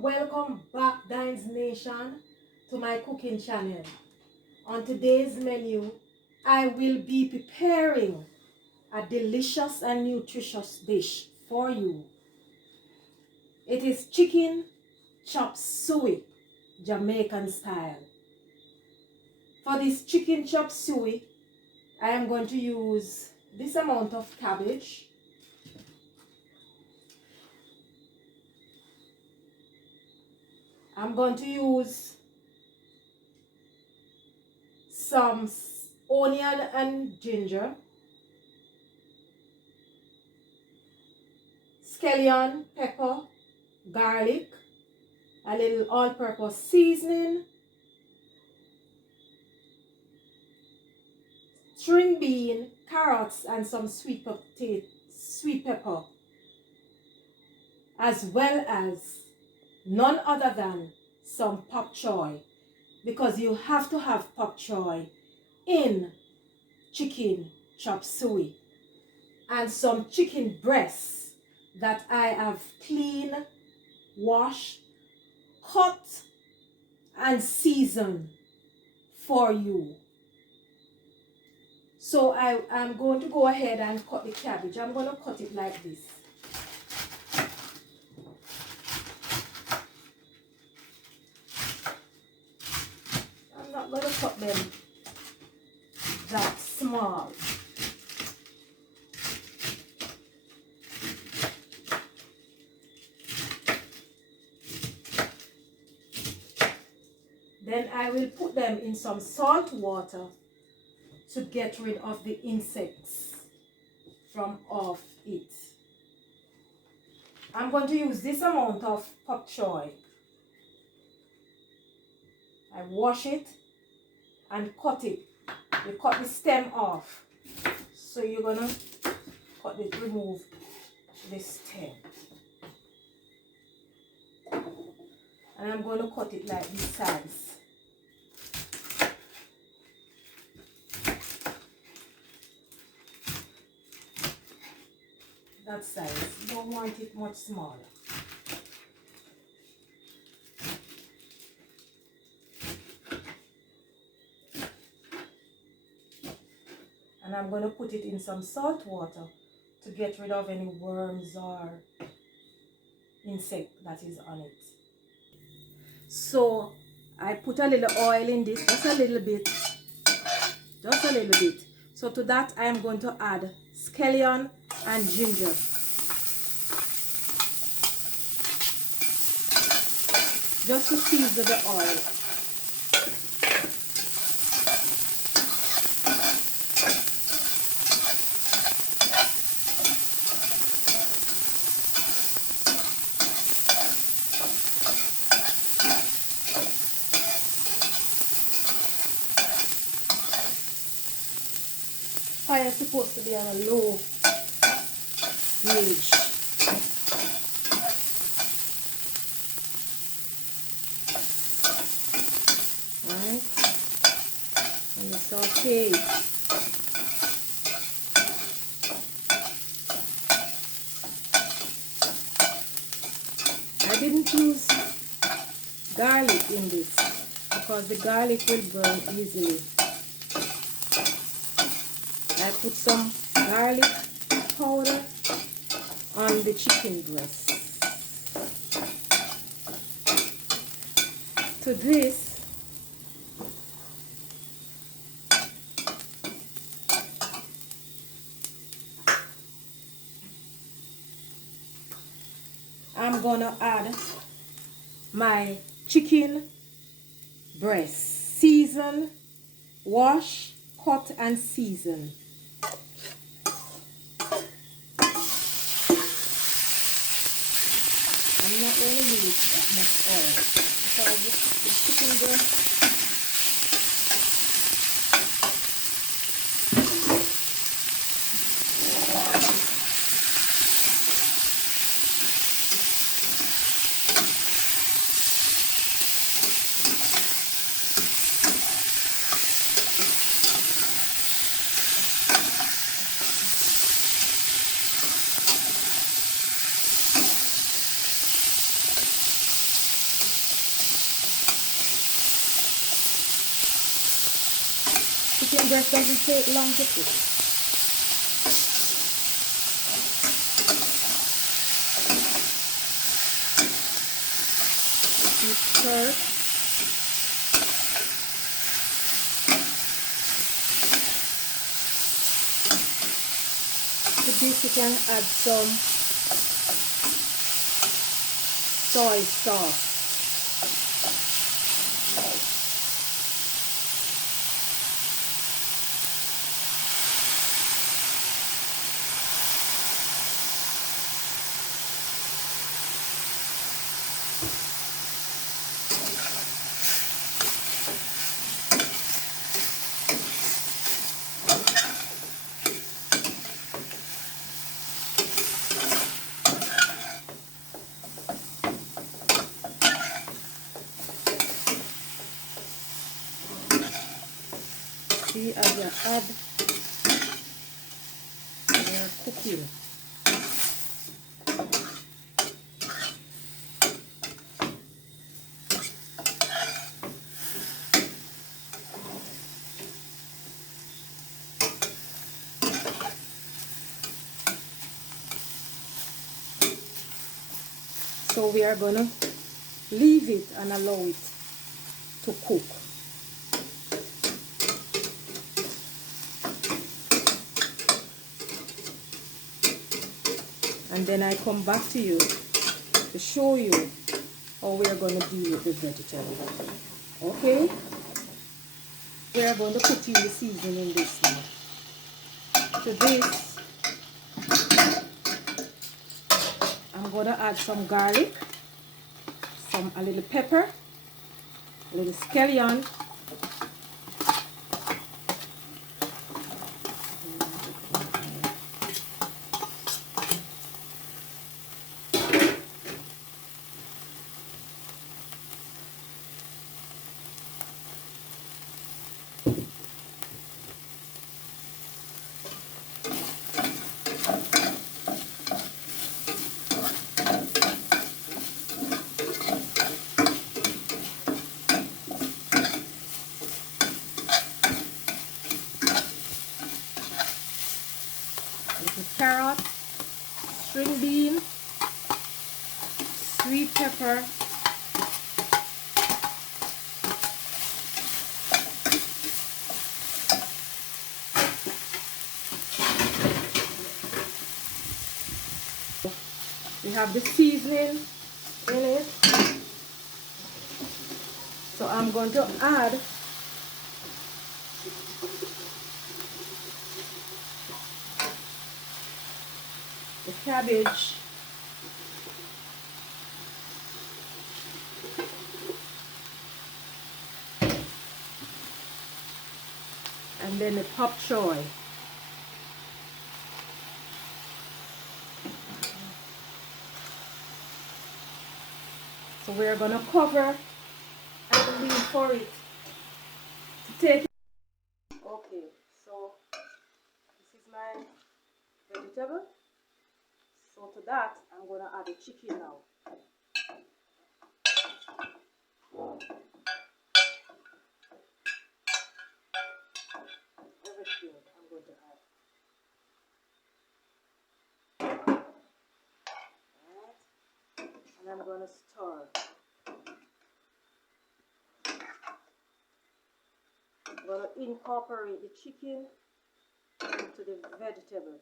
welcome back Dines Nation to my cooking channel. On today's menu, I will be preparing a delicious and nutritious dish for you. It is Chicken Chop Suey, Jamaican style. For this Chicken Chop Suey, I am going to use this amount of cabbage, I'm going to use some onion and ginger, scallion, pepper, garlic, a little all-purpose seasoning, string bean, carrots, and some sweet pepper, as well as none other than some pak choi, because you have to have pak choi in chicken chop suey, and some chicken breasts that I have cleaned, washed, cut, and seasoned for you. So I'm going to go ahead and cut the cabbage. I'm going to cut it like this. I'm not going to cut them that small. Then I will put them in some salt water to get rid of the insects from off it. I'm going to use this amount of pak choi. I wash it and cut it. You cut the stem off. So you're gonna remove the stem. And I'm going to cut it like this size. That size. You don't want it much smaller. And I'm going to put it in some salt water to get rid of any worms or insect that is on it. So I put a little oil in this, just a little bit. So to that I am going to add scallion and ginger. Just to season the oil. Fire is supposed to be on a low gauge. Right? And you saute it. I didn't use garlic in this because the garlic will burn easily. I put some garlic powder on the chicken breast. To this, I'm gonna add my chicken breast, season, wash, cut, and season. I'm not going to use that much oil because the chicken breast Chicken breast doesn't take long to cook. Keep stir. To this you can add some soy sauce. See, as you add, they're cooking. So we are gonna leave it and allow it to cook. And then I come back to you to show you how we are going to deal with the vegetable. Okay? We are going to put in the seasoning in this now. To this, I'm going to add some garlic, a little pepper, a little scallion, carrot, string bean, sweet pepper, we have the seasoning in it. So I'm going to add the cabbage, and then the pop choi. So we're gonna cover and leave for it to take. Okay, so this is my vegetable. So to that, I'm gonna add the chicken now. Everything I'm going to add. Alright. And I'm gonna stir. I'm gonna incorporate the chicken into the vegetable.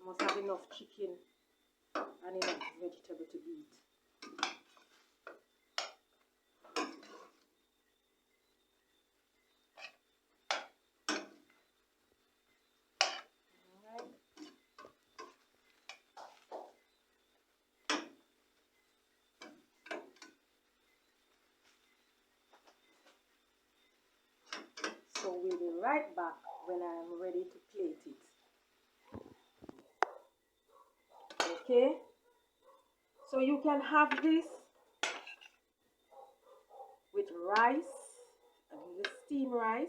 I must have enough chicken and enough vegetable to eat. Alright. So we'll be right back when I'm ready to plate it. Okay, so you can have this with rice, the steamed rice,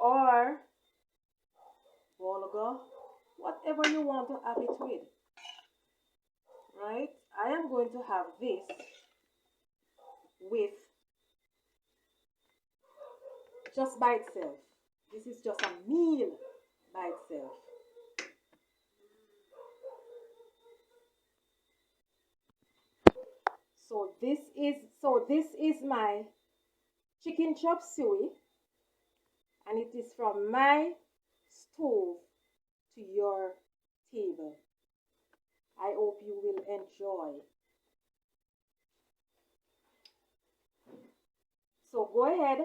or bulgur whatever you want to have it with. Right? I am going to have this with just by itself. This is just a meal by itself. So this is my chicken chop suey, and it is from my stove to your table. I hope you will enjoy. So go ahead,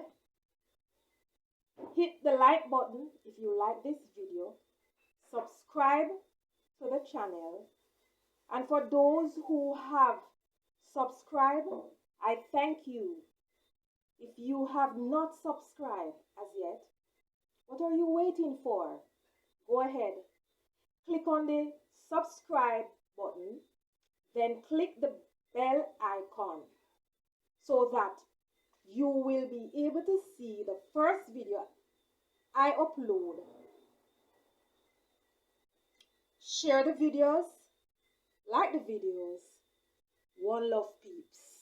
hit the like button if you like this video, subscribe to the channel, and for those who have subscribed, I thank you. If you have not subscribed as yet, what are you waiting for? Go ahead, click on the subscribe button, then click the bell icon so that you will be able to see the first video I upload. Share the videos, like the videos. One love, peeps.